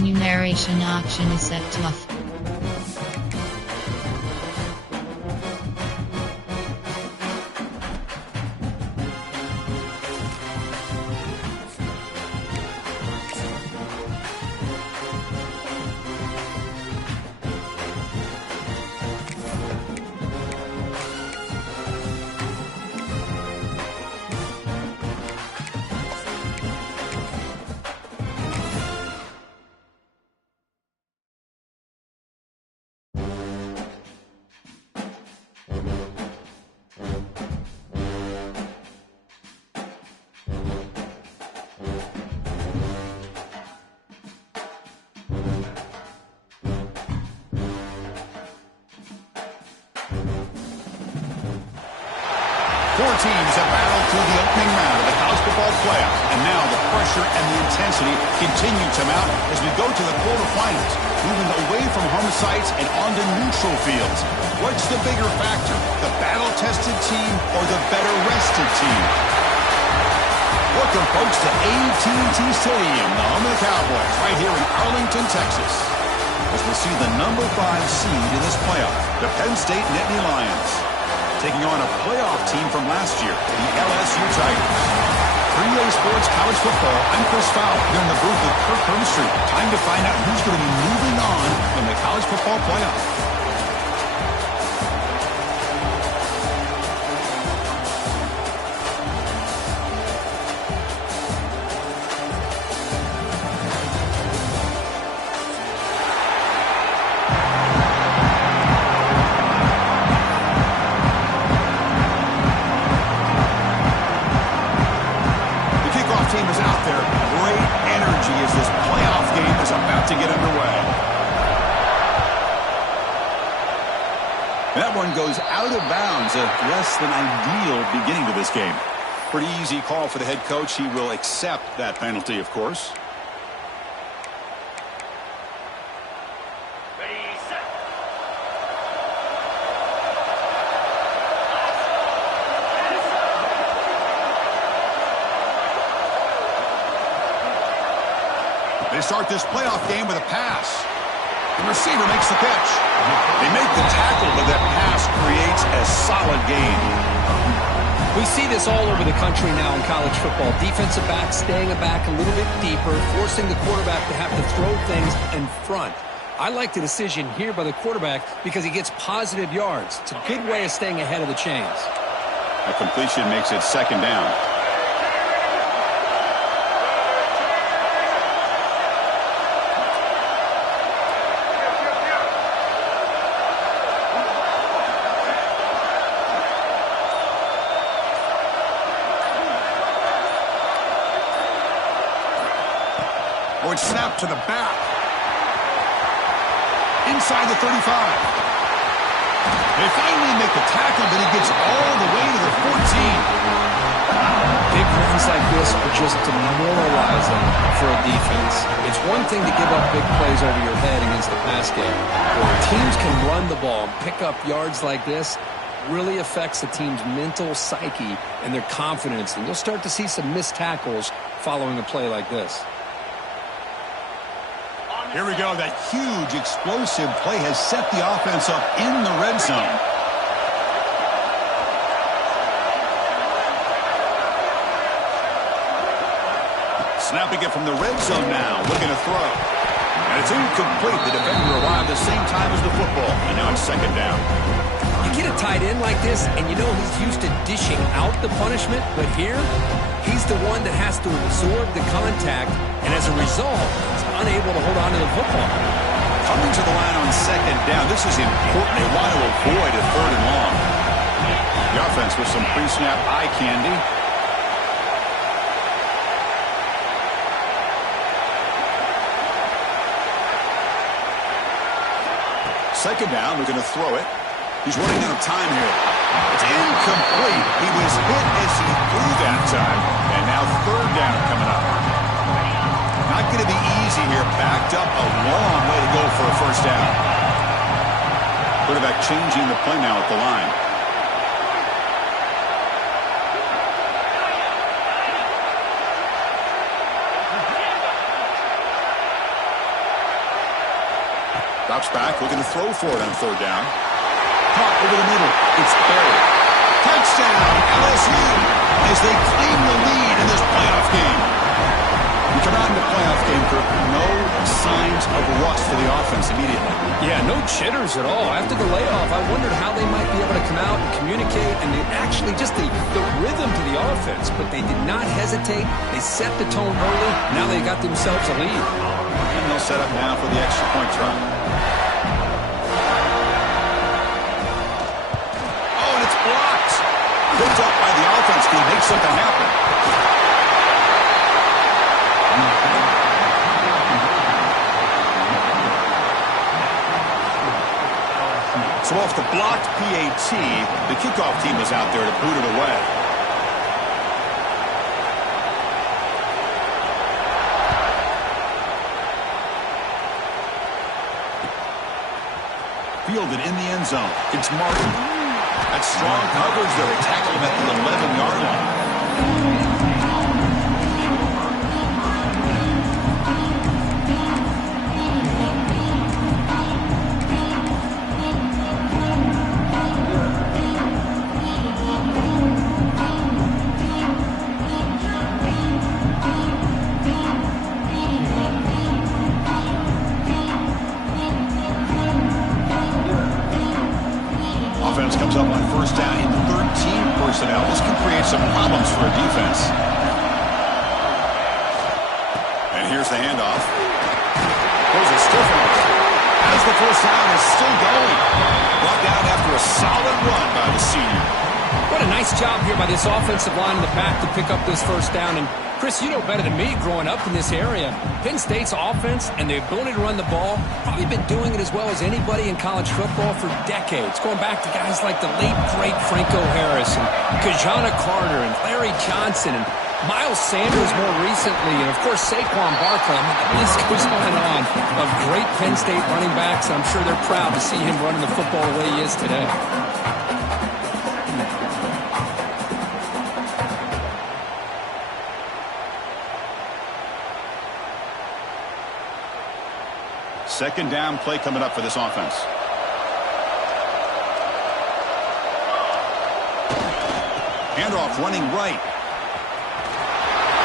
menu narration option is set to off. Four teams have battled through the opening round of the college football playoff, and now the pressure and the intensity continue to mount as we go to the quarterfinals, moving away from home sites and onto neutral fields. What's the bigger factor, the battle-tested team or the better-rested team? Welcome, folks, to AT&T Stadium, the home of the Cowboys, right here in Arlington, Texas, as we'll see the number 5 seed in this playoff, the Penn State Nittany Lions, taking on a playoff team from last year, the LSU Tigers. 3A Sports College Football, I'm Chris Fowler, here in the booth with Kirk Hermstreet. Time to find out who's going to be moving on in the college football playoff. That one goes out of bounds, a less than ideal beginning to this game. Pretty easy call for the head coach. He will accept that penalty, of course. Ready, set. They start this playoff game with a pass. The receiver makes the catch. They make the tackle, but that pass creates a solid gain. We see this all over the country now in college football. Defensive backs staying back a little bit deeper, forcing the quarterback to have to throw things in front. I like the decision here by the quarterback because he gets positive yards. It's a good way of staying ahead of the chains. A completion makes it second down. Oh, it's snapped to the back. Inside the 35. They finally make the tackle, but he gets all the way to the 14. Big runs like this are just demoralizing for a defense. It's one thing to give up big plays over your head against the pass game. Where teams can run the ball and pick up yards like this, really affects the team's mental psyche and their confidence. And you'll start to see some missed tackles following a play like this. Here we go. That huge explosive play has set the offense up in the red zone. Snapping it from the red zone now. Looking to throw. And it's incomplete. The defender arrived at the same time as the football. And now it's second down. You get a tight end like this, and you know he's used to dishing out the punishment. But here, he's the one that has to absorb the contact. And as a result, he's unable to hold on to the football. Coming to the line on second down. This is important. They want to avoid a third and long. The offense with some pre-snap eye candy. Second down, they're going to throw it. He's running out of time here. It's incomplete. He was hit as he threw that time. And now third down coming up. Not going to be easy here. Backed up a long way to go for a first down. Quarterback changing the play now at the line. Drops back, looking to throw for it on third down. Caught over the middle. It's buried. Touchdown, LSU, as they claim the lead in this playoff game. We come out in the playoff game, Kirk. No signs of rust for the offense immediately. Yeah, no jitters at all. After the layoff, I wondered how they might be able to come out and communicate, and they actually just the rhythm to the offense. But they did not hesitate. They set the tone early. Now they got themselves a lead. And they'll set up now for the extra point try. Oh, and it's blocked. Picked up by the offense. Can he make something happen? So off the blocked PAT, the kickoff team is out there to boot it away. Fielded in the end zone. It's Martin. That's strong coverage there. They tackle him at the 11-yard line. Comes up on first down in 13 personnel. This can create some problems for a defense. And here's the handoff. There's a stiff one. As the first down is still going. Brought down after a solid run by the senior. What a nice job here by this offensive line in the back to pick up this first down. And Chris, you know better than me growing up in this area. Penn State's offense and the ability to run the ball, probably been doing it as well as anybody in college football for decades. Going back to guys like the late, great Franco Harris and Kajana Carter and Larry Johnson and Miles Sanders more recently. And, of course, Saquon Barkley. I mean, the list goes on and on of great Penn State running backs. And I'm sure they're proud to see him running the football the way he is today. Second down play coming up for this offense. Handoff running right.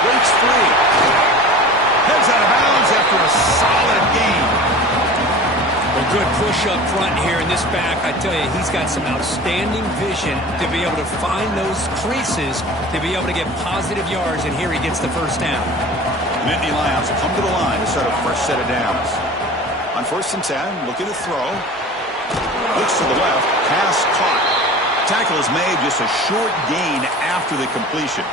Breaks free. Heads out of bounds after a solid gain. A good push up front here in this back. I tell you, he's got some outstanding vision to be able to find those creases, to be able to get positive yards, and here he gets the first down. The Nittany Lions will come to the line to start a fresh set of downs. On first and 10, looking to throw. Looks to the left, pass caught. Tackle is made, just a short gain after the completion.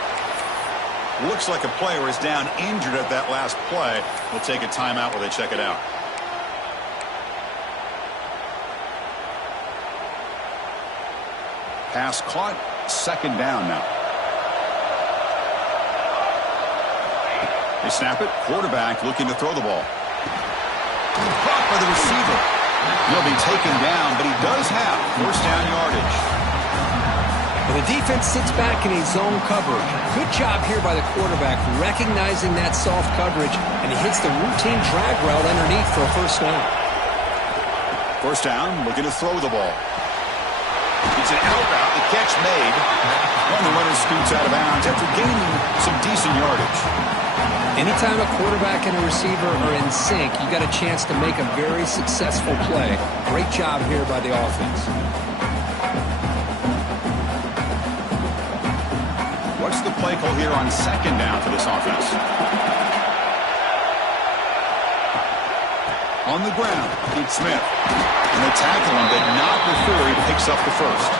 Looks like a player is down injured at that last play. We'll take a timeout while they check it out. Pass caught, second down now. They snap it, quarterback looking to throw the ball. Caught by the receiver. He'll be taken down, but he does have first down yardage. And the defense sits back in a zone coverage. Good job here by the quarterback, recognizing that soft coverage, and he hits the routine drag route underneath for a first down. First down, looking to throw the ball. It's an out route, the catch made. And the runner scoots out of bounds after gaining some decent yardage. Anytime a quarterback and a receiver are in sync, you got a chance to make a very successful play. Great job here by the offense. What's the play call here on second down for this offense? On the ground, it's Smith. And they tackle him, but not before he picks up the first.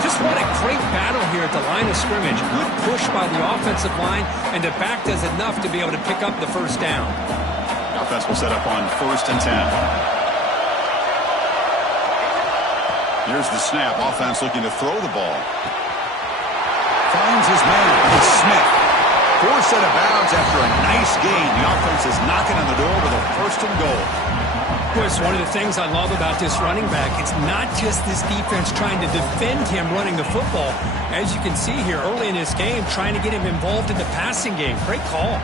Just what a great battle here at the line of scrimmage. Good push by the offensive line, and the back does enough to be able to pick up the first down. The offense will set up on first and 10. Here's the snap. Offense looking to throw the ball. Finds his man. It's Smith. Forced out of bounds after a nice gain. The offense is knocking on the door with a first and goal. Chris, one of the things I love about this running back, it's not just this defense trying to defend him running the football. As you can see here early in this game, trying to get him involved in the passing game. Great call.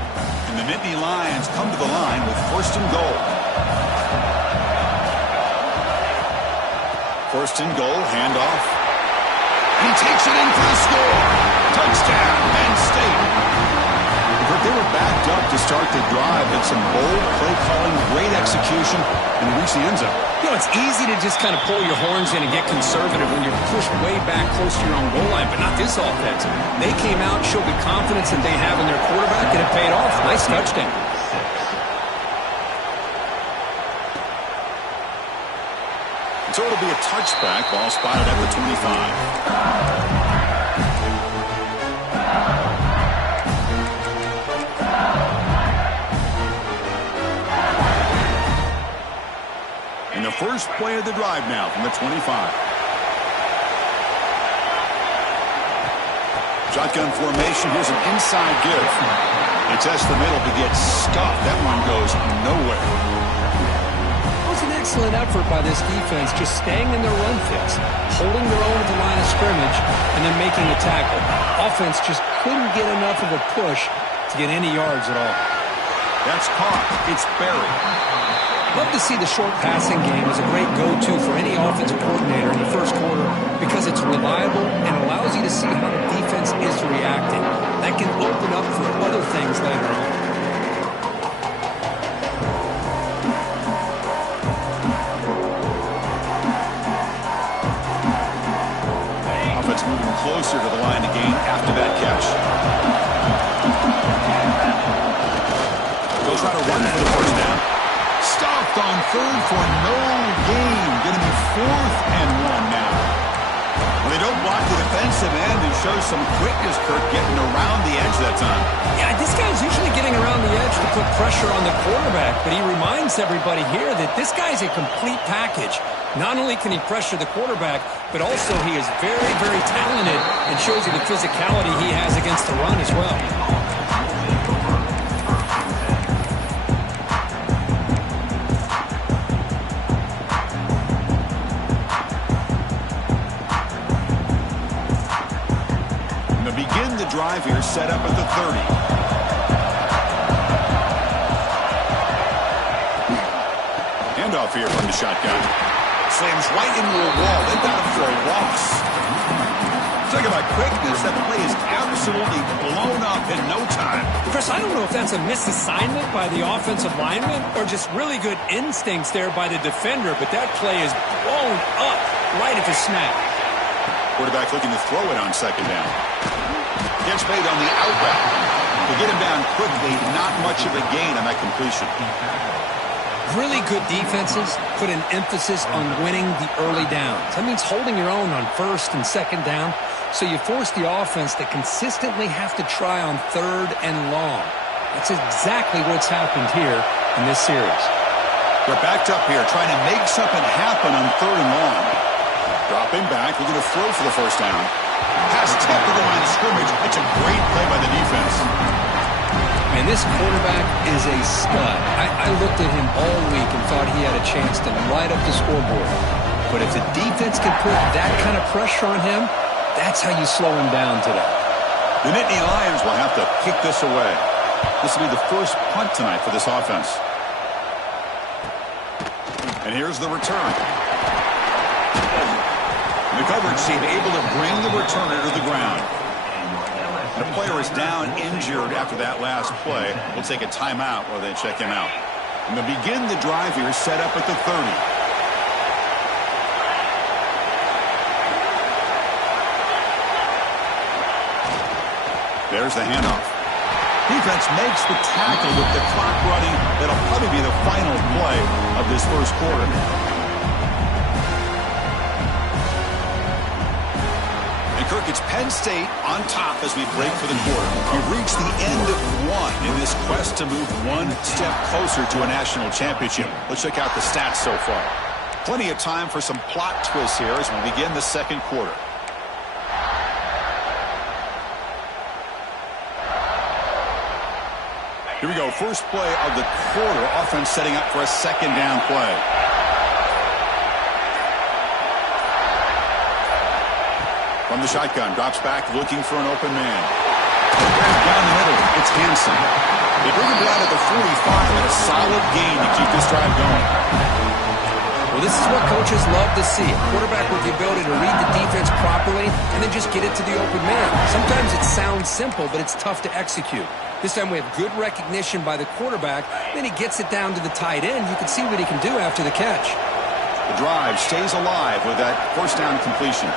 And the Nittany Lions come to the line with first and goal. First and goal, handoff. He takes it in for the score. Touchdown, Penn State. They were backed up to start the drive, but some bold play calling, great execution, and reach the end zone. You know, it's easy to just kind of pull your horns in and get conservative when you're pushed way back close to your own goal line, but not this offense. They came out, showed the confidence that they have in their quarterback, and it paid off. Nice touchdown. So it'll be a touchback, ball spotted at the 25. And the first play of the drive now from the 25. Shotgun formation. Here's an inside give. They test the middle to get stuffed. That one goes nowhere. It was an excellent effort by this defense, just staying in their run fix, holding their own at the line of scrimmage, and then making a tackle. Offense just couldn't get enough of a push to get any yards at all. That's caught. It's buried. Love to see the short passing game as a great go-to for any offensive coordinator in the first quarter because it's reliable and allows you to see how the defense is reacting. That can open up for other things later on. Offense moving closer to the line of gain after that catch. They'll try to run for the first down. Stopped on third for no gain. Going to be 4th and 1 now. Well, they don't block the defensive end and show some quickness, Kirk, getting around the edge that time. Yeah, this guy's usually getting around the edge to put pressure on the quarterback, but he reminds everybody here that this guy's a complete package. Not only can he pressure the quarterback, but also he is very, very talented and shows you the physicality he has against the run as well. Drive here set up at the 30. Handoff here from the shotgun. Slams right into a wall. They've got him for a loss. Talk about quickness. That play is absolutely blown up in no time. Chris, I don't know if that's a misassignment by the offensive lineman or just really good instincts there by the defender, but that play is blown up right at the snap. Quarterback looking to throw it on second down. Catch made on the out route. To get him down quickly, not much of a gain on that completion. Really good defenses put an emphasis on winning the early downs. That means holding your own on first and second down, so you force the offense to consistently have to try on third and long. That's exactly what's happened here in this series. They're backed up here, trying to make something happen on third and long. Dropping back, looking to throw for the first down. Pass tipped to the line of scrimmage. It's a great play by the defense. And this quarterback is a stud. I looked at him all week and thought he had a chance to light up the scoreboard. But if the defense can put that kind of pressure on him, that's how you slow him down today. The Nittany Lions will have to kick this away. This will be the first punt tonight for this offense. And here's the return. The coverage team able to bring the returner to the ground. The player is down injured after that last play. We'll take a timeout while they check him out. And they'll begin the drive here set up at the 30. There's the handoff. Defense makes the tackle with the clock running. That'll probably be the final play of this first quarter. Kirk, it's Penn State on top as we break for the quarter. We've reached the end of one in this quest to move one step closer to a national championship. Let's check out the stats so far. Plenty of time for some plot twists here as we begin the second quarter. Here we go. First play of the quarter. Offense setting up for a second down play. From the shotgun, drops back, looking for an open man. Down the middle, it's Hansen. They bring him down at the 45, and a solid gain to keep this drive going. Well, this is what coaches love to see. A quarterback with the ability to read the defense properly and then just get it to the open man. Sometimes it sounds simple, but it's tough to execute. This time we have good recognition by the quarterback. Then he gets it down to the tight end. You can see what he can do after the catch. The drive stays alive with that first down completion.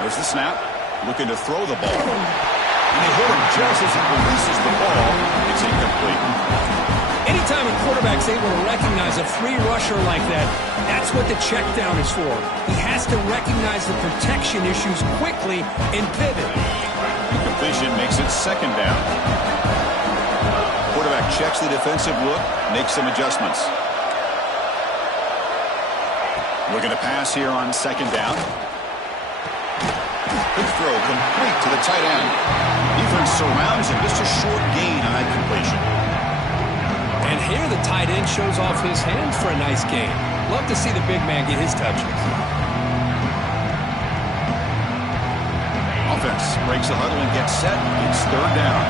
There's the snap. Looking to throw the ball. And they hit him just as he releases the ball. It's incomplete. Anytime a quarterback's able to recognize a free rusher like that, that's what the check down is for. He has to recognize the protection issues quickly and pivot. Completion makes it second down. Quarterback checks the defensive look, makes some adjustments. Looking to pass here on second down. Quick throw complete to the tight end. Defense surrounds him. Just a short gain on that completion. And here the tight end shows off his hands for a nice gain. Love to see the big man get his touches. Offense breaks the huddle and gets set. It's third down.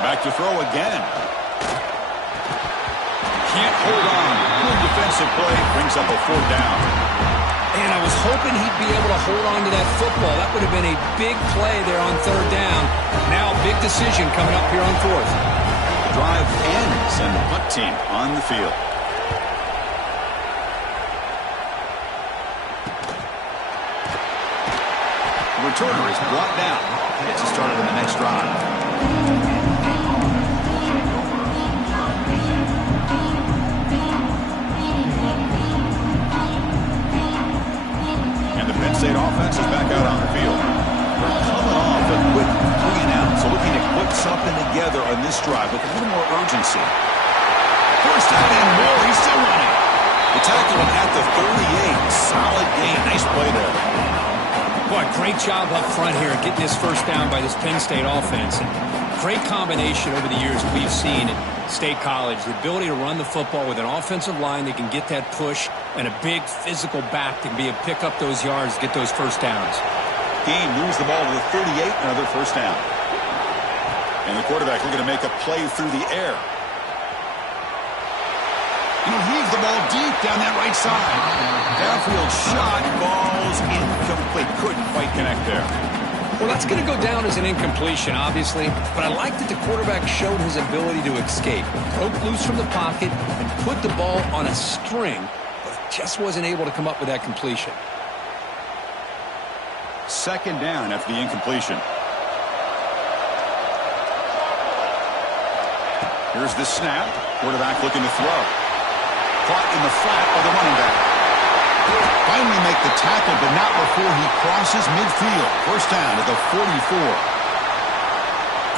Back to throw again. Can't hold on. Good defensive play. Brings up a fourth down. And I was hoping he'd be able to hold on to that football. That would have been a big play there on third down. Now a big decision coming up here on fourth. The drive ends and the punt team on the field. The returner is brought down. Gets us started in the next drive. Penn State offense is back out on the field. They're coming off a quick 3-and-out, so looking to put something together on this drive with a little more urgency. First down and more. He's still running. The tackle at the 38. Solid gain. Nice play there. Boy, great job up front here getting this first down by this Penn State offense. And great combination over the years we've seen at State College. The ability to run the football with an offensive line that can get that push and a big physical back that can be able to pick up those yards, get those first downs. Gain moves the ball to the 38, another first down. And the quarterback looking to make a play through the air. And he heaves the ball deep down that right side. Downfield shot, falls incomplete. Couldn't quite connect there. Well, that's going to go down as an incompletion, obviously, but I like that the quarterback showed his ability to escape. Broke loose from the pocket and put the ball on a string, but just wasn't able to come up with that completion. Second down after the incompletion. Here's the snap. Quarterback looking to throw. Caught in the flat by the running back. Finally make the tackle, but not before he crosses midfield. First down at the 44.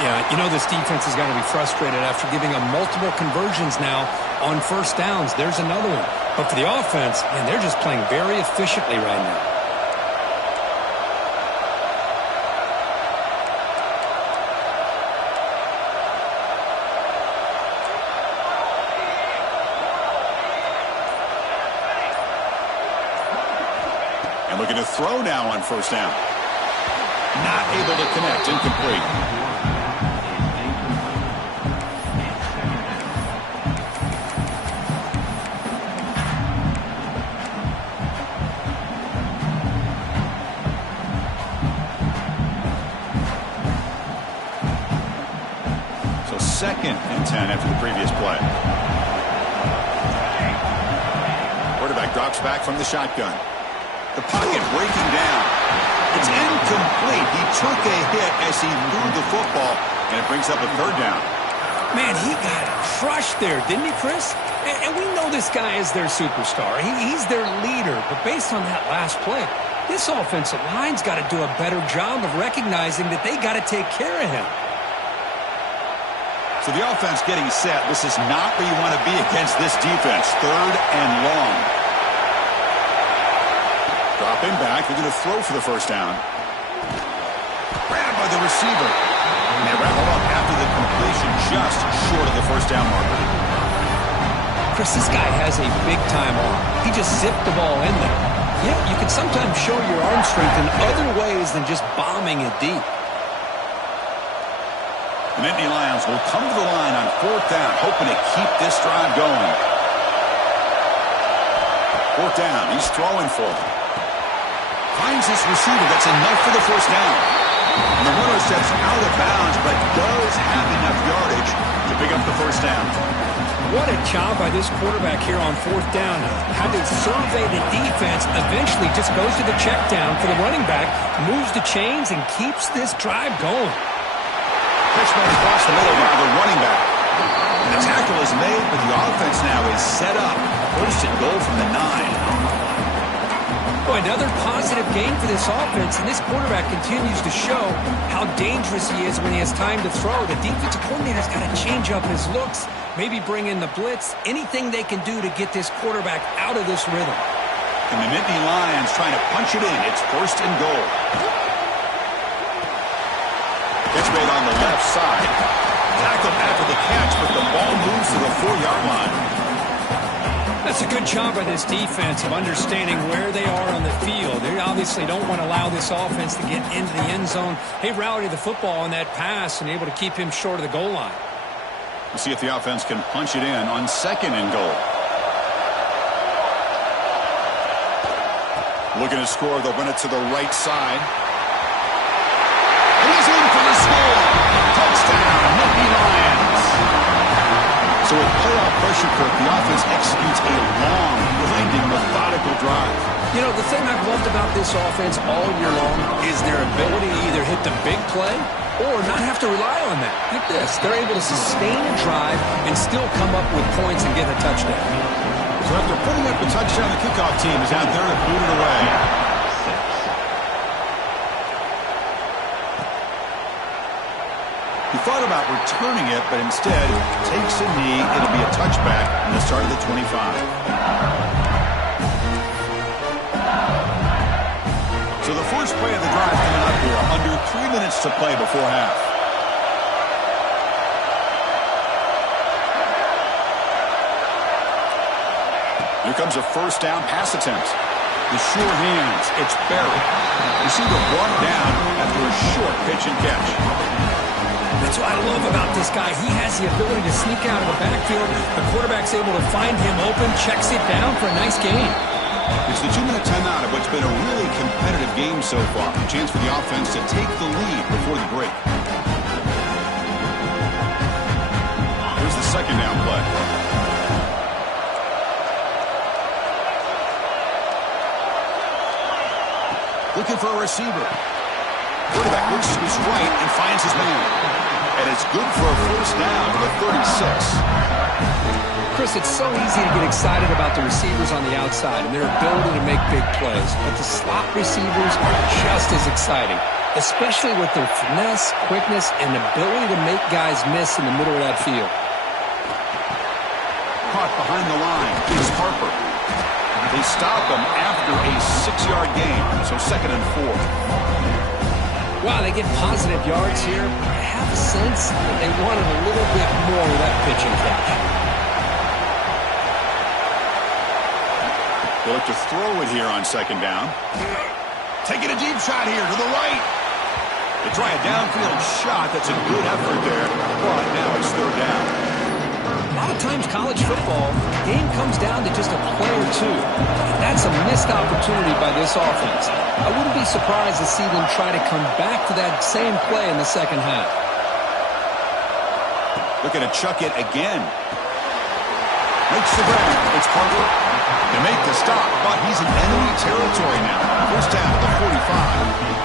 Yeah, you know this defense has got to be frustrated after giving them multiple conversions now on first downs. There's another one. But for the offense, man, they're just playing very efficiently right now. Looking to throw now on first down. Not able to connect. Incomplete. So 2nd and 10 after the previous play. Quarterback drops back from the shotgun. The pocket breaking down. It's incomplete. He took a hit as he moved the football, and it brings up a third down. Man, he got crushed there, didn't he, Chris? And we know this guy is their superstar. He's their leader. But based on that last play, this offensive line's got to do a better job of recognizing that they got to take care of him. So the offense getting set. This is not where you want to be against this defense. Third and long. Dropping back, they're going to throw for the first down. Grabbed by the receiver. And they wrap him up after the completion, just short of the first down marker. Chris, this guy has a big-time arm. He just zipped the ball in there. Yeah, you can sometimes show your arm strength in other ways than just bombing it deep. The Nittany Lions will come to the line on 4th down, hoping to keep this drive going. 4th down, he's throwing for it. Finds his receiver, that's enough for the first down. And the runner steps out of bounds, but does have enough yardage to pick up the first down. What a job by this quarterback here on 4th down. Had to survey the defense, eventually just goes to the check down for the running back, moves the chains, and keeps this drive going. Pitch made across the middle by the running back. The tackle is made, but the offense now is set up. 1st and goal from the 9. Boy, another positive game for this offense, and this quarterback continues to show how dangerous he is when he has time to throw. The defensive coordinator's got to change up his looks, maybe bring in the blitz, anything they can do to get this quarterback out of this rhythm. And the Nittany Lions trying to punch it in. It's 1st and goal. Catch made on the left side. Tackled after the catch, but the ball moves to the 4-yard line. That's a good job by this defense of understanding where they are on the field. They obviously don't want to allow this offense to get into the end zone. They rallied the football on that pass and able to keep him short of the goal line. We'll see if the offense can punch it in on 2nd and goal. Looking to score, they'll run it to the right side. And he's in for the score. Touchdown, Nittany Lions. So with playoff pressure, Kirk, the offense executes a long, grinding, methodical drive. You know, the thing I've loved about this offense all year long is their ability to either hit the big play or not have to rely on that. Look at this. They're able to sustain a drive and still come up with points and get a touchdown. So after putting up a touchdown, the kickoff team is out there to boot it away. He thought about returning it, but instead takes a knee. It'll be a touchback on the start of the 25. So the first play of the drive coming up here. Under 3 minutes to play before half. Here comes a 1st down pass attempt. The sure hands. It's Barry. Receiver brought down after a short pitch and catch. That's what I love about this guy. He has the ability to sneak out of the backfield. The quarterback's able to find him open, checks it down for a nice gain. It's the 2-minute timeout of what's been a really competitive game so far. A chance for the offense to take the lead before the break. Here's the 2nd down play. Looking for a receiver. Quarterback looks to his right and finds his man. And it's good for a 1st down to the 36. Chris, it's so easy to get excited about the receivers on the outside and their ability to make big plays. But the slot receivers are just as exciting, especially with their finesse, quickness, and ability to make guys miss in the middle of that field. Caught behind the line is Harper. They stop him after a 6-yard gain, so 2nd and 4. Wow, they get positive yards here. I have a sense that they wanted a little bit more with that pitch and catch. They'll look to throw it here on 2nd down. Taking a deep shot here to the right. They try a downfield shot. That's a good effort there, but now it's 3rd down. A lot of times college football, the game comes down to just a play or two. That's a missed opportunity by this offense. I wouldn't be surprised to see them try to come back to that same play in the 2nd half. Looking to chuck it again. Makes the grab. It's Harper. They make the stop, but he's in enemy territory now. 1st down to the 45.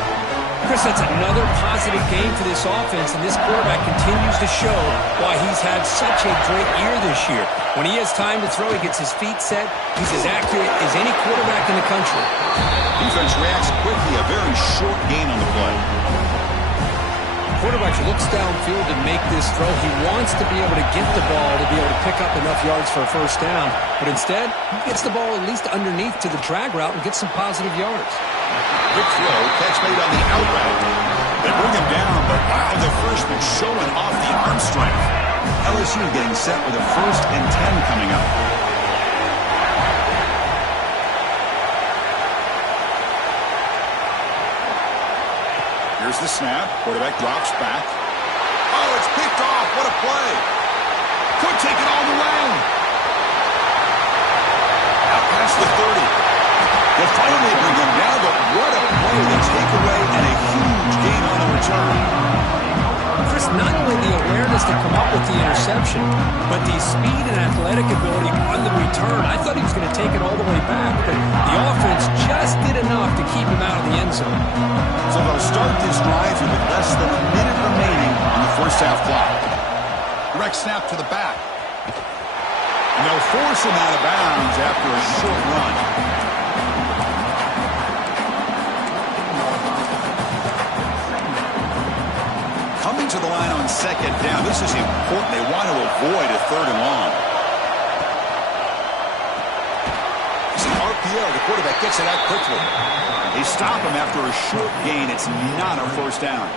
Chris, that's another positive game for this offense, and this quarterback continues to show why he's had such a great year this year. When he has time to throw, he gets his feet set. He's as accurate as any quarterback in the country. Defense reacts quickly. A very short gain on the play. Quarterback looks downfield to make this throw. He wants to be able to get the ball to be able to pick up enough yards for a 1st down. But instead, he gets the ball at least underneath to the drag route and gets some positive yards. Good throw. Catch made on the out route. They bring him down, but wow, the freshman showing off the arm strength. LSU getting set with a 1st and 10 coming up. Here's the snap. Quarterback drops back. Oh, it's picked off. What a play. Could take it all the way. Out past the 30. They'll finally bring him down, but what a play. The takeaway and a huge gain on the return. Chris, not only the awareness to come up with the interception, but the speed and athletic ability on the return. I thought he was going to take it all the way back, but the offense just did enough to keep him out of the end zone. So they'll start this drive with less than a minute remaining on the first half clock. Direct snap to the back. And they'll force him out of bounds after a short run. Coming to the line on second down. This is important. They want to avoid a third and long. It's an RPO. The quarterback gets it out quickly. They stop him after a short gain. It's not a first down.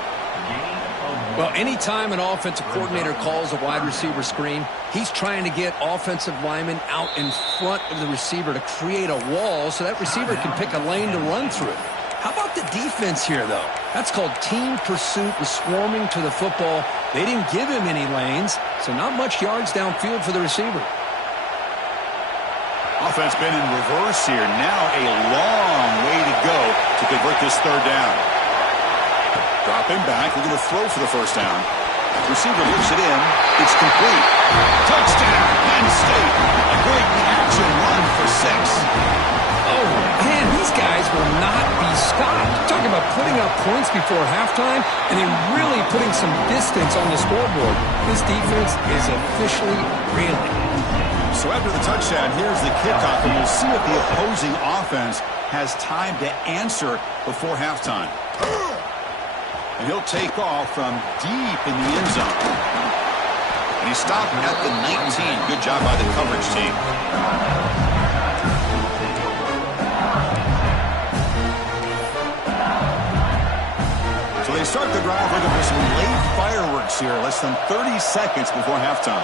Well, anytime an offensive coordinator calls a wide receiver screen, he's trying to get offensive linemen out in front of the receiver to create a wall so that receiver can pick a lane to run through. How about the defense here, though? That's called team pursuit and swarming to the football. They didn't give him any lanes, so not much yards downfield for the receiver. Offense been in reverse here. Now a long way to go to convert this third down. Dropping back, looking to throw for the first down. Receiver lifts it in. It's complete. Touchdown, Penn State. A great catch and run for 6. Oh, man, these guys will not be stopped. Talking about putting up points before halftime and then really putting some distance on the scoreboard. This defense is officially reeling. So after the touchdown, here's the kickoff, and we'll see if the opposing offense has time to answer before halftime. And he'll take off from deep in the end zone. And he stopped at the 19. Good job by the coverage team. So they start the drive looking for some late fireworks here, less than 30 seconds before halftime.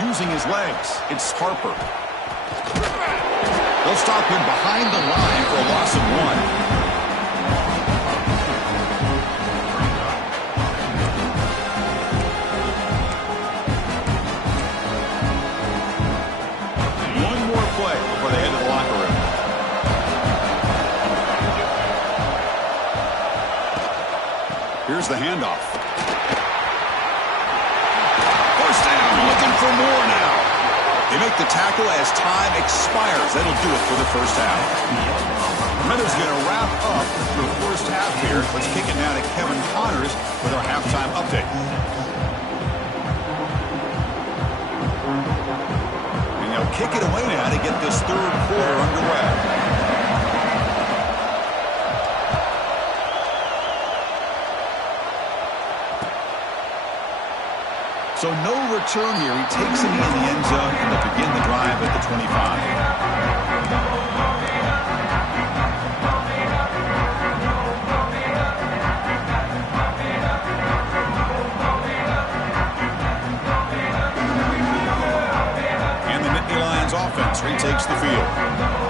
Using his legs, it's Harper. They'll stop him behind the line for a loss of 1. Before they head to the locker room. Here's the handoff. First down, looking for more now. They make the tackle as time expires. That'll do it for the first half. Minutes going to wrap up the first half here. Let's kick it now to Kevin Connors with our halftime update. Kick it away now to get this third quarter underway. So no return here. He takes it in the end zone, and they'll begin the drive at the 25. Offense retakes the field.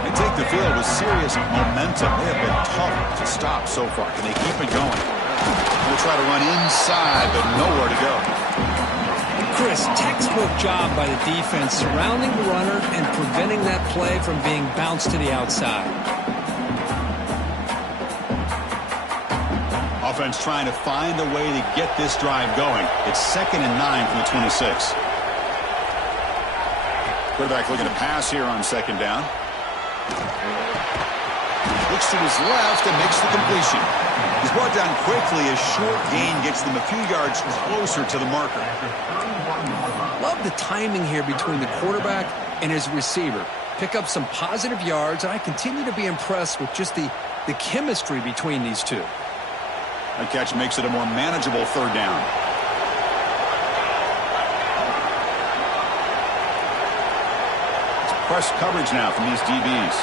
They take the field with serious momentum. They have been tough to stop so far. Can they keep it going? They'll try to run inside, but nowhere to go. Chris, textbook job by the defense surrounding the runner and preventing that play from being bounced to the outside. Offense trying to find a way to get this drive going. It's 2nd and 9 from the 26. Quarterback looking to pass here on second down. Looks to his left and makes the completion. He's brought down quickly. A short gain gets them a few yards closer to the marker. Love the timing here between the quarterback and his receiver. Pick up some positive yards, and I continue to be impressed with just the chemistry between these two. That catch makes it a more manageable third down. Press coverage now from these DBs.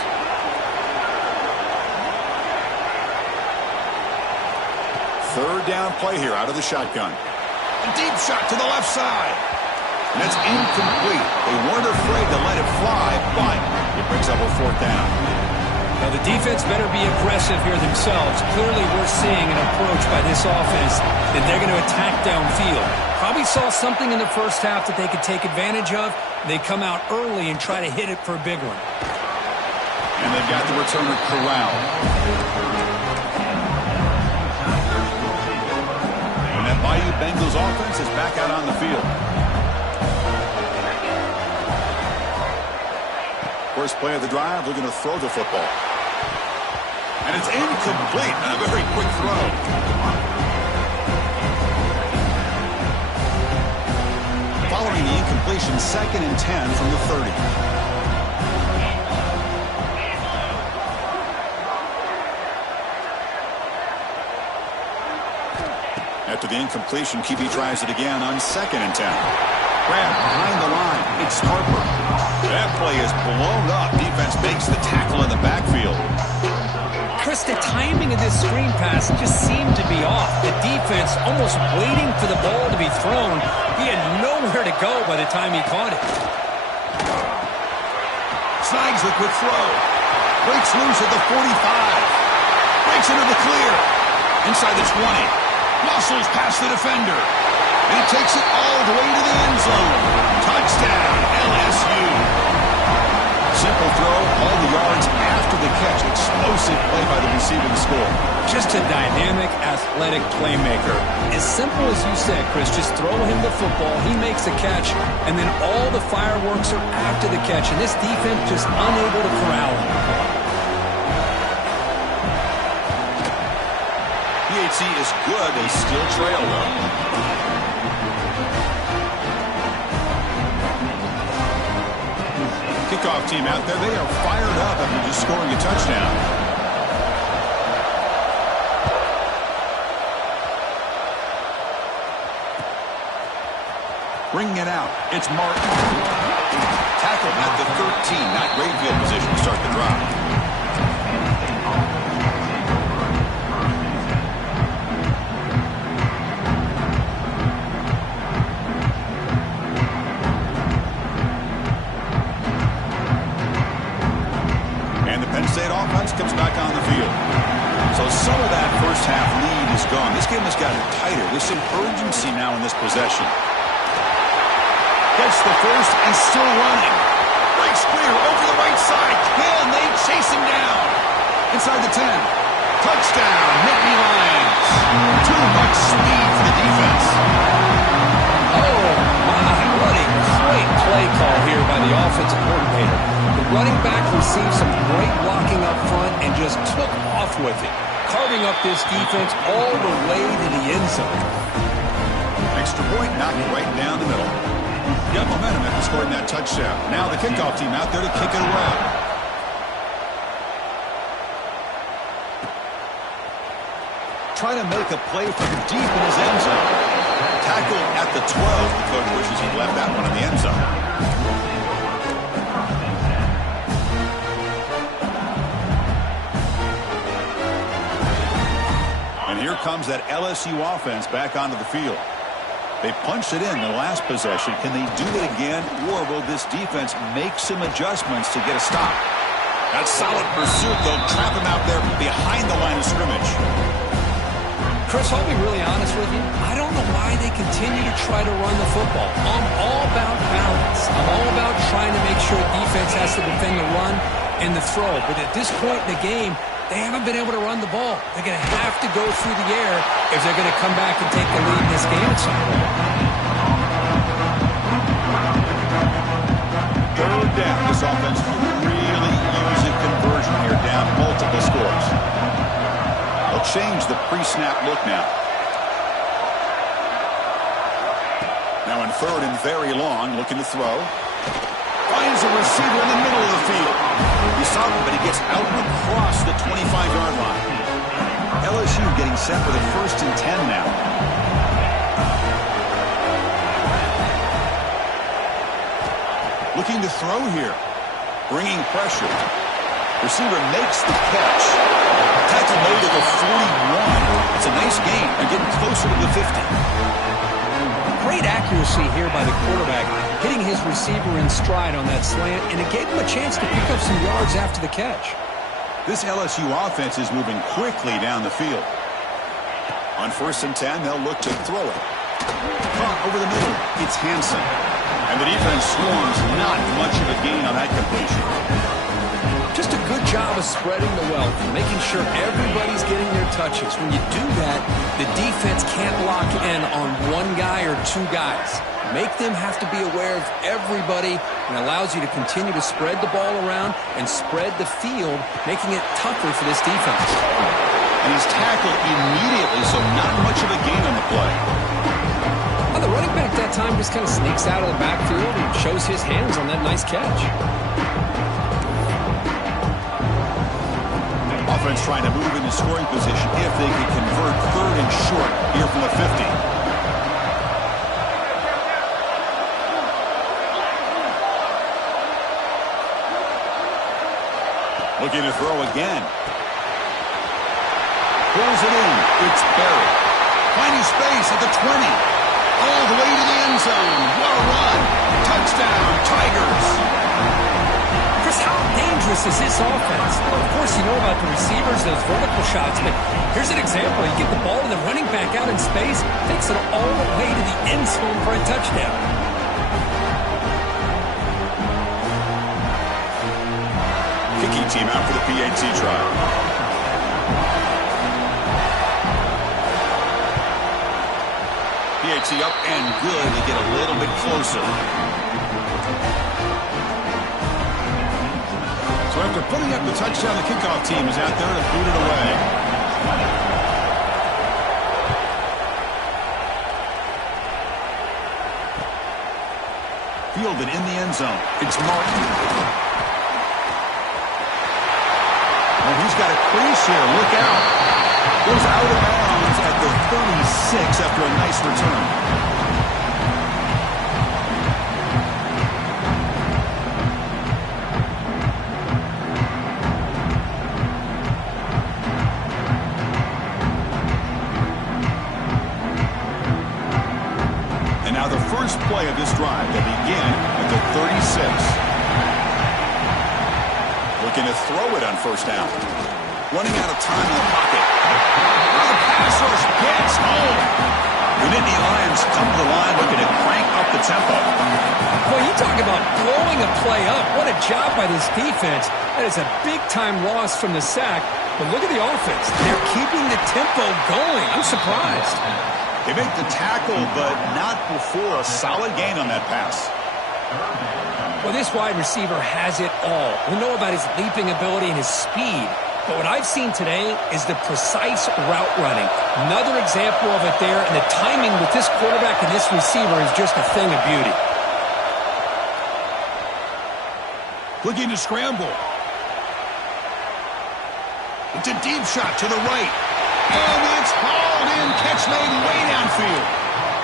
Third down play here out of the shotgun. A deep shot to the left side. And that's incomplete. They weren't afraid to let it fly, but it brings up a fourth down. Now, the defense better be aggressive here themselves. Clearly, we're seeing an approach by this offense that they're going to attack downfield. Probably saw something in the first half that they could take advantage of. They come out early and try to hit it for a big one. And they've got the returner corralled. And that Bayou Bengals offense is back out on the field. First play of the drive, looking to throw the football. And it's incomplete. A very quick throw. Following the incompletion, 2nd and 10 from the 30. After the incompletion, QB tries it again on 2nd and 10. Grab behind the line. It's Harper. That play is blown up. Defense makes the tackle in the backfield. Chris, the timing of this screen pass just seemed to be off. The defense almost waiting for the ball to be thrown. He had nowhere to go by the time he caught it. Snags the quick throw. Breaks loose at the 45. Breaks into the clear. Inside the 20. Muscles past the defender. And he takes it all the way to the end zone. Touchdown, LSU. Simple throw, all the yards after the catch. Explosive play by the receiving score. Just a dynamic, athletic playmaker. As simple as you said, Chris, just throw him the football, he makes a catch, and then all the fireworks are after the catch, and this defense just unable to corral him. PHC is good. They still trail, though. Kickoff team out there. They are fired up after just scoring a touchdown. Bringing it out. It's Martin. Tackled at the 13. Not great field position to start the drive. Comes back on the field. So some of that first half lead is gone. This game has gotten tighter. There's some urgency now in this possession. Gets the first and still running. Breaks clear over the right side. Can they chase him down? Inside the 10. Touchdown, Nittany Lions. Too much speed for the defense. Oh, my. What a great play call here by the offensive coordinator. The running back received some great blocking up front and just took off with it, carving up this defense all the way to the end zone. Extra point knocked right down the middle. Got momentum after scoring that touchdown. Now the kickoff team out there to kick it away. Trying to make a play from deep in his end zone. Tackled at the 12. The coach wishes he'd left that one in the end zone. And here comes that LSU offense back onto the field. They punched it in the last possession. Can they do it again, or will this defense make some adjustments to get a stop? That solid pursuit, they'll trap him out there behind the line of scrimmage. Chris, I'll be really honest with you. I don't know why they continue to try to run the football. I'm all about balance. I'm all about trying to make sure defense has to defend the run and the throw. But at this point in the game, they haven't been able to run the ball. They're going to have to go through the air if they're going to come back and take the lead in this game at some point. Third down. This offense really use a conversion here, down multiple scores. They'll change the pre-snap look now. Now in third and very long, looking to throw. Finds a receiver in the middle of the field. He saw him, but he gets out across the 25-yard line. LSU getting set for the 1st and 10 now. Looking to throw here. Bringing pressure. Receiver makes the catch. Tackle made at the 41. It's a nice gain. They're getting closer to the 50. Great accuracy here by the quarterback, hitting his receiver in stride on that slant, and it gave him a chance to pick up some yards after the catch. This LSU offense is moving quickly down the field. On 1st and 10, they'll look to throw it. Caught over the middle. It's Hansen. And the defense swarms, not much of a gain on that completion. Just a good job of spreading the wealth, making sure everybody's getting their touches. When you do that, the defense can't lock in on one guy or two guys. Make them have to be aware of everybody, and allows you to continue to spread the ball around and spread the field, making it tougher for this defense. And he's tackled immediately, so not much of a gain on the play. Well, the running back that time just kind of sneaks out of the backfield and shows his hands on that nice catch. Offense trying to move into scoring position if they can convert 3rd and short here from the 50. Looking to throw again. Pulls it in. It's buried. Finding space at the 20. All the way to the end zone. What a run. Touchdown, Tigers. Chris, how dangerous is this offense? Well, of course, you know about the receivers, those vertical shots, but here's an example. You get the ball and the running back out in space, takes it all the way to the end zone for a touchdown. Kicking team out for the PAT try. PAT up and good. They get a little bit closer. So after putting up the touchdown, the kickoff team is out there to boot it away. Fielded in the end zone. It's Martin. And he's got a crease here. Look out. Goes out of bounds at the 36 after a nice return. And now the first play of this drive to begin at the 36. Looking to throw it on 1st down. Running out of time in the pocket. Now the pass rush gets home. The Nittany Lions come to the line looking to crank up the tempo. Well, you talk about blowing a play up. What a job by this defense. That is a big-time loss from the sack. But look at the offense. They're keeping the tempo going. I'm surprised. They make the tackle, but not before a solid gain on that pass. Well, this wide receiver has it all. We know about his leaping ability and his speed. But what I've seen today is the precise route running. Another example of it there, and the timing with this quarterback and this receiver is just a thing of beauty. Looking to scramble. It's a deep shot to the right. And it's hauled in, catch made way downfield.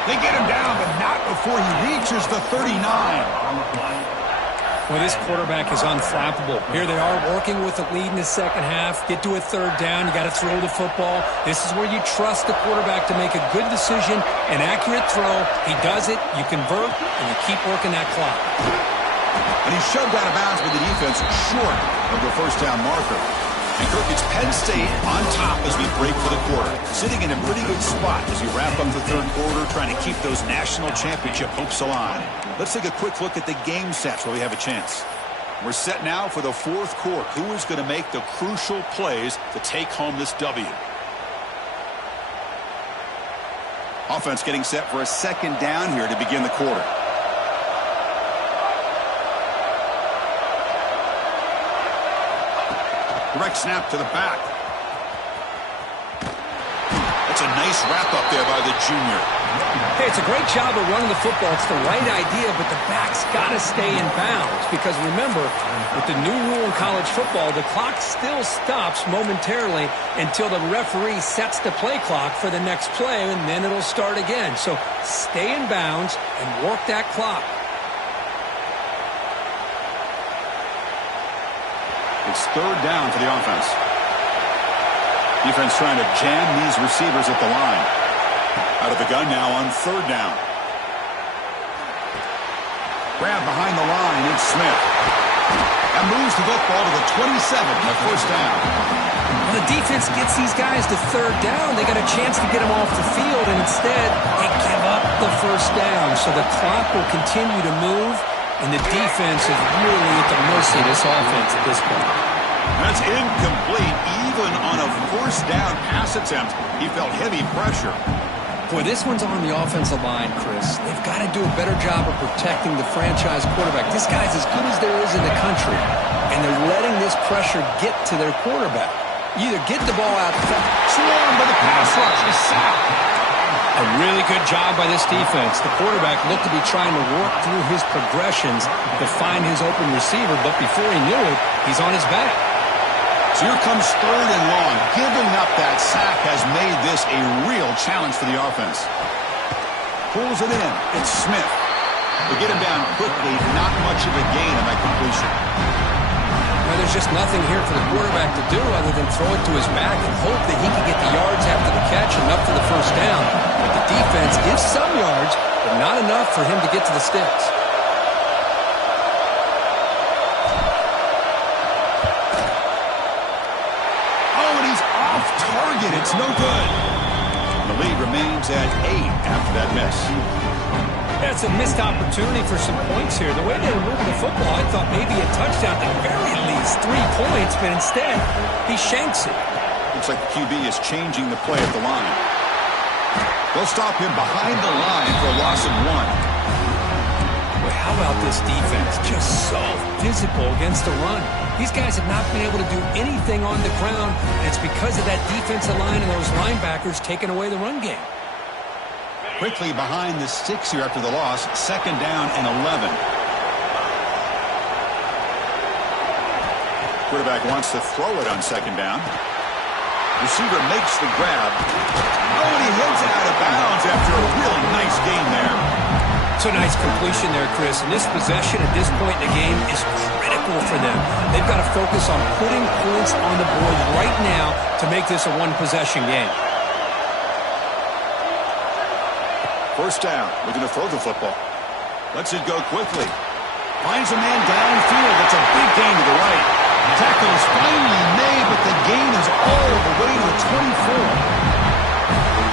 They get him down, but not before he reaches the 39. Well, this quarterback is unflappable. Here they are working with a lead in the second half. Get to a 3rd down. You got to throw the football. This is where you trust the quarterback to make a good decision, an accurate throw. He does it, you convert, and you keep working that clock. And he's shoved out of bounds with the defense short of the 1st down marker. And Kirk, it's Penn State on top as we break for the quarter. Sitting in a pretty good spot as we wrap up the 3rd quarter, trying to keep those national championship hopes alive. Let's take a quick look at the game sets where we have a chance. We're set now for the 4th quarter. Who is going to make the crucial plays to take home this W? Offense getting set for a 2nd down here to begin the quarter. Direct snap to the back. That's a nice wrap-up there by the junior. Hey, it's a great job of running the football. It's the right idea, but the back's got to stay in bounds. Because remember, with the new rule in college football, the clock still stops momentarily until the referee sets the play clock for the next play, and then it'll start again. So stay in bounds and work that clock. It's 3rd down for the offense. Defense trying to jam these receivers at the line. Out of the gun now on 3rd down. Grab behind the line. It's Smith. And moves the football to the 27, the first down. Well, the defense gets these guys to third down. They got a chance to get them off the field, and instead they give up the first down. So the clock will continue to move, and the defense is really at the mercy of this offense at this point. That's incomplete. Even on a first down pass attempt, he felt heavy pressure. Boy, this one's on the offensive line, Chris. They've got to do a better job of protecting the franchise quarterback. This guy's as good as there is in the country, and they're letting this pressure get to their quarterback. You either get the ball out fast. Swarmed by the pass rush. He's sacked. A really good job by this defense. The quarterback looked to be trying to work through his progressions to find his open receiver, but before he knew it, he's on his back. So here comes third and long. Giving up that sack has made this a real challenge for the offense. Pulls it in. It's Smith. They get him down quickly. Not much of a gain on that completion. Well, there's just nothing here for the quarterback to do other than throw it to his back and hope that he can get the yards after the catch enough for the first down. But the defense gives some yards, but not enough for him to get to the sticks. It's no good. The lead remains at 8 after that miss. That's a missed opportunity for some points here. The way they were moving the football, I thought maybe a touchdown, at the very least 3 points, but instead, he shanks it. Looks like the QB is changing the play at the line. They'll stop him behind the line for a loss of 1. Boy, how about this defense? Just so physical against the run. These guys have not been able to do anything on the ground, and it's because of that defensive line and those linebackers taking away the run game. Quickly behind the 6 here after the loss. Second down and 11. Quarterback wants to throw it on second down. Receiver makes the grab. Oh, and he hits it out of bounds after a really nice gain there. It's a nice completion there, Chris. And this possession at this point in the game is critical for them. They've got to focus on putting points on the board right now to make this a one-possession game. First down. Looking to throw the football. Lets it go quickly. Finds a man downfield. That's a big gain to the right. Tackle is finally made, but the gain is all the way to the 24.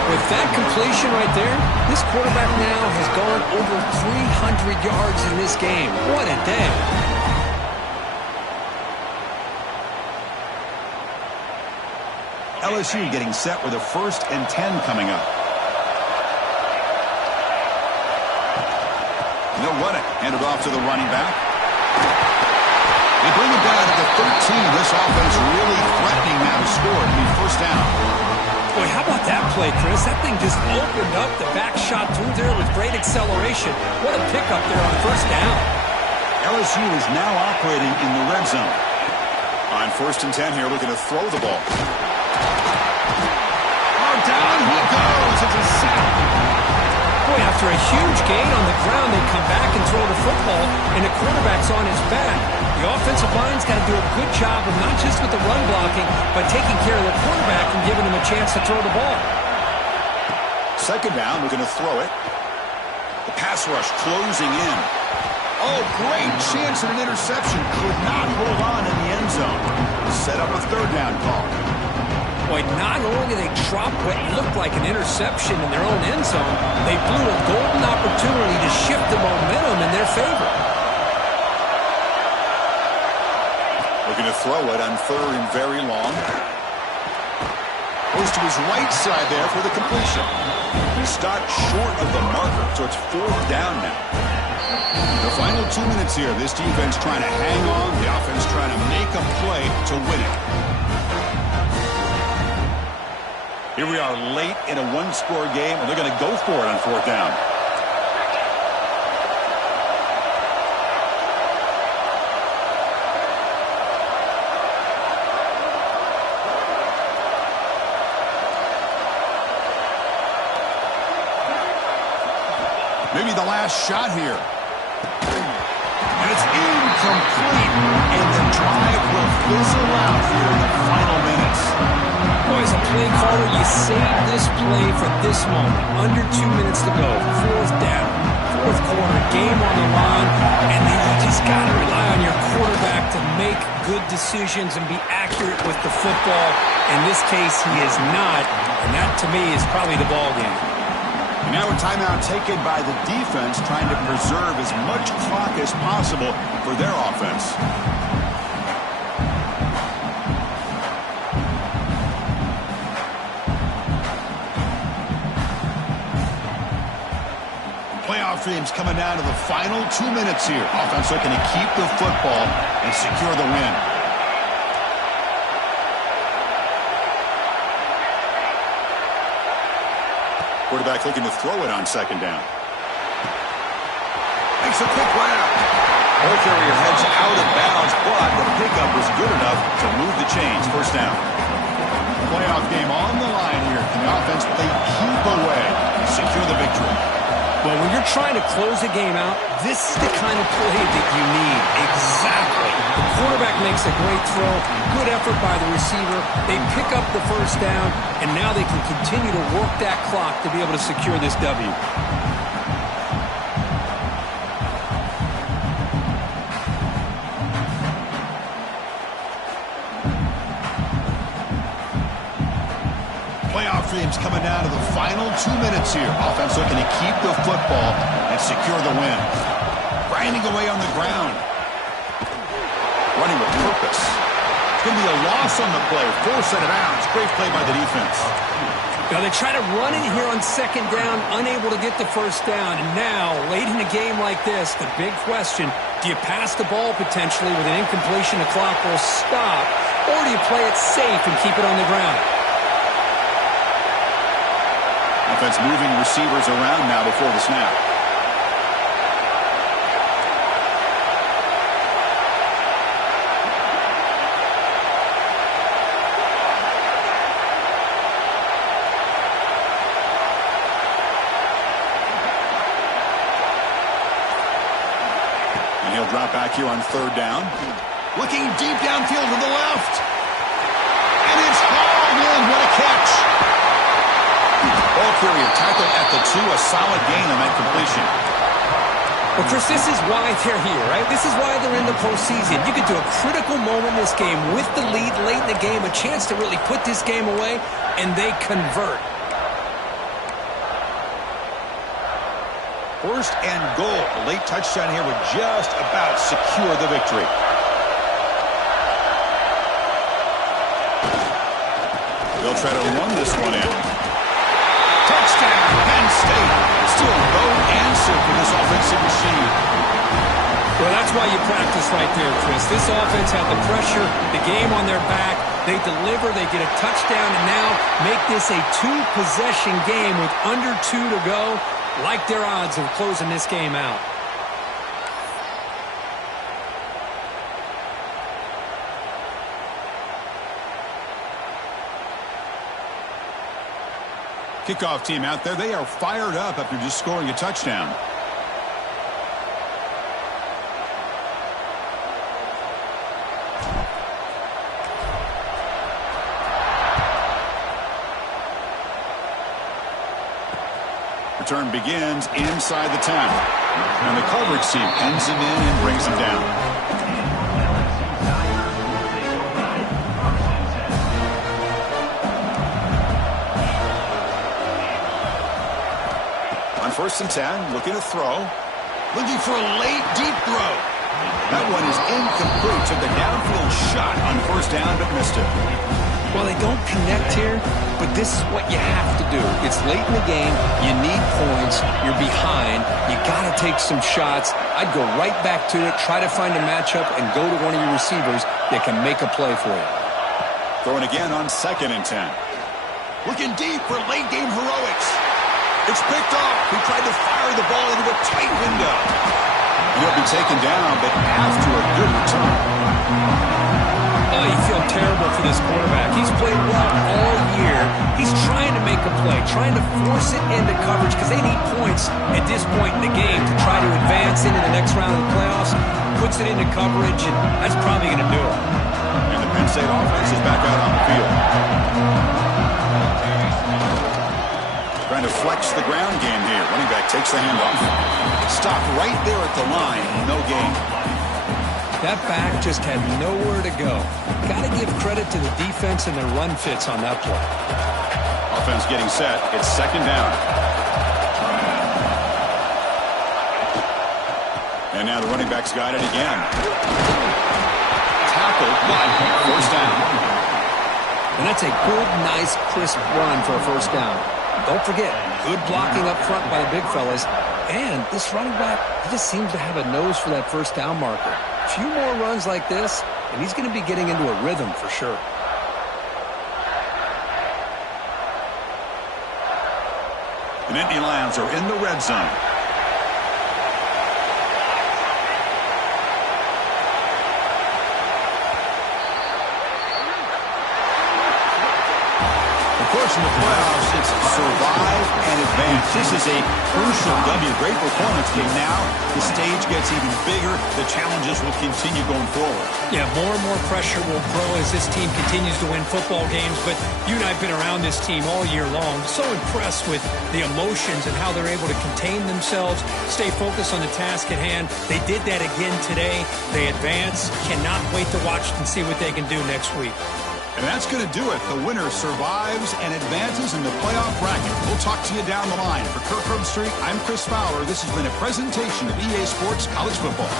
With that completion right there, this quarterback now has gone over 300 yards in this game. What a day. LSU getting set with a 1st and 10 coming up. No running. Handed off to the running back. They bring it down to the 13. This offense really threatening now to score. It'll be first down. Boy, how about that play, Chris? That thing just opened up the back shot through there with great acceleration. What a pickup there on first down. LSU is now operating in the red zone. On 1st and 10 here, looking to throw the ball. Oh, down he goes. It's a sack. Boy, after a huge gain on the ground, they come back and throw the football, and the quarterback's on his back. The offensive line's got to do a good job of not just with the run blocking, but taking care of the quarterback and giving him a chance to throw the ball. Second down, looking to throw it. The pass rush closing in. Oh, great chance at an interception. Could not hold on in the end zone. Set up a third down call. Boy, not only did they drop what looked like an interception in their own end zone, they blew a golden opportunity to shift the momentum in their favor. Looking to throw it on 3rd and very long. Goes to his right side there for the completion. He stopped short of the marker, so it's 4th down now. The final 2 minutes here. This defense trying to hang on. The offense trying to make a play to win it. Here we are late in a one-score game, and they're going to go for it on 4th down. Maybe the last shot here. And it's incomplete. And the drive will fizzle out here in the final minutes. Boy, as a play caller, you save this play for this moment. Under 2 minutes to go. 4th down. fourth quarter, game on the line, and then you just got to rely on your quarterback to make good decisions and be accurate with the football. In this case, he is not, and that, to me, is probably the ball game. Now a timeout taken by the defense, trying to preserve as much clock as possible for their offense. Playoff dreams coming down to the final 2 minutes here. Offense looking to keep the football and secure the win. Quarterback looking to throw it on second down. Makes a quick grab. Ball carrier heads out of bounds, but the pickup was good enough to move the chains. First down. Playoff game on the line here. Can the offense play keep away and secure the victory? Well, when you're trying to close a game out, this is the kind of play that you need. Exactly. The quarterback makes a great throw. Good effort by the receiver. They pick up the first down, and now they can continue to work that clock to be able to secure this W. Dreams coming down to the final 2 minutes here. Offense looking to keep the football and secure the win. Grinding away on the ground. Running with purpose. It's going to be a loss on the play. Force it out. Great play by the defense. Now they try to run it here on second down, unable to get the first down. And now, late in a game like this, the big question, do you pass the ball potentially with an incompletion? The clock will stop. Or do you play it safe and keep it on the ground? Offense moving receivers around now before the snap. And he'll drop back here on third down. Looking deep downfield to the left. And it's hauled in. What a catch. Ball carrier tackled at the 2, a solid gain on that completion. Well, Chris, this is why they're here, right? This is why they're in the postseason. You get to a critical moment in this game with the lead late in the game, a chance to really put this game away, and they convert. First and goal. A late touchdown here would just about secure the victory. They'll try to run this one in. Touchdown, Penn State. Still no answer for this offensive machine. Well, that's why you practice right there, Chris. This offense had the pressure, the game on their back. They deliver, they get a touchdown, and now make this a 2-possession game with under 2 to go. Like their odds of closing this game out. Kickoff team out there, they are fired up after just scoring a touchdown. Return begins inside the 10. And the coverage team pins him in and brings him down. First and 10, looking to throw. Looking for a late, deep throw. That one is incomplete. Took the downfield shot on first down, but missed it. Well, they don't connect here, but this is what you have to do. It's late in the game. You need points. You're behind. You got to take some shots. I'd go right back to it, try to find a matchup, and go to one of your receivers that can make a play for you. Throwing again on second and 10. Looking deep for late game heroics. It's picked off. He tried to fire the ball into a tight window. He'll be taken down, but after a good return. Oh, you feel terrible for this quarterback. He's played well all year. He's trying to make a play, trying to force it into coverage because they need points at this point in the game to try to advance into the next round of the playoffs. Puts it into coverage, and that's probably going to do it. And the Penn State offense is back out on the field. Trying trying to flex the ground game here. Running back takes the handoff. Stop right there at the line. No gain. That back just had nowhere to go. Got to give credit to the defense and their run fits on that play. Offense getting set. It's second down. And now the running back's got it again. Tackled, but first down. And that's a good, nice, crisp run for a first down. Don't forget, good blocking up front by the big fellas. And this running back, he just seems to have a nose for that first down marker. A few more runs like this, and he's going to be getting into a rhythm for sure. The Nittany Lions are in the red zone. Of course, in the playoffs, it's survive and advance. This is a crucial W. Great performance, but now the stage gets even bigger. The challenges will continue going forward. Yeah, more and more pressure will grow as this team continues to win football games. But you and I have been around this team all year long. So impressed with the emotions and how they're able to contain themselves, stay focused on the task at hand. They did that again today. They advance. Cannot wait to watch and see what they can do next week. And that's going to do it. The winner survives and advances in the playoff bracket. We'll talk to you down the line. For Kirk Herbstreit, I'm Chris Fowler. This has been a presentation of EA Sports College Football.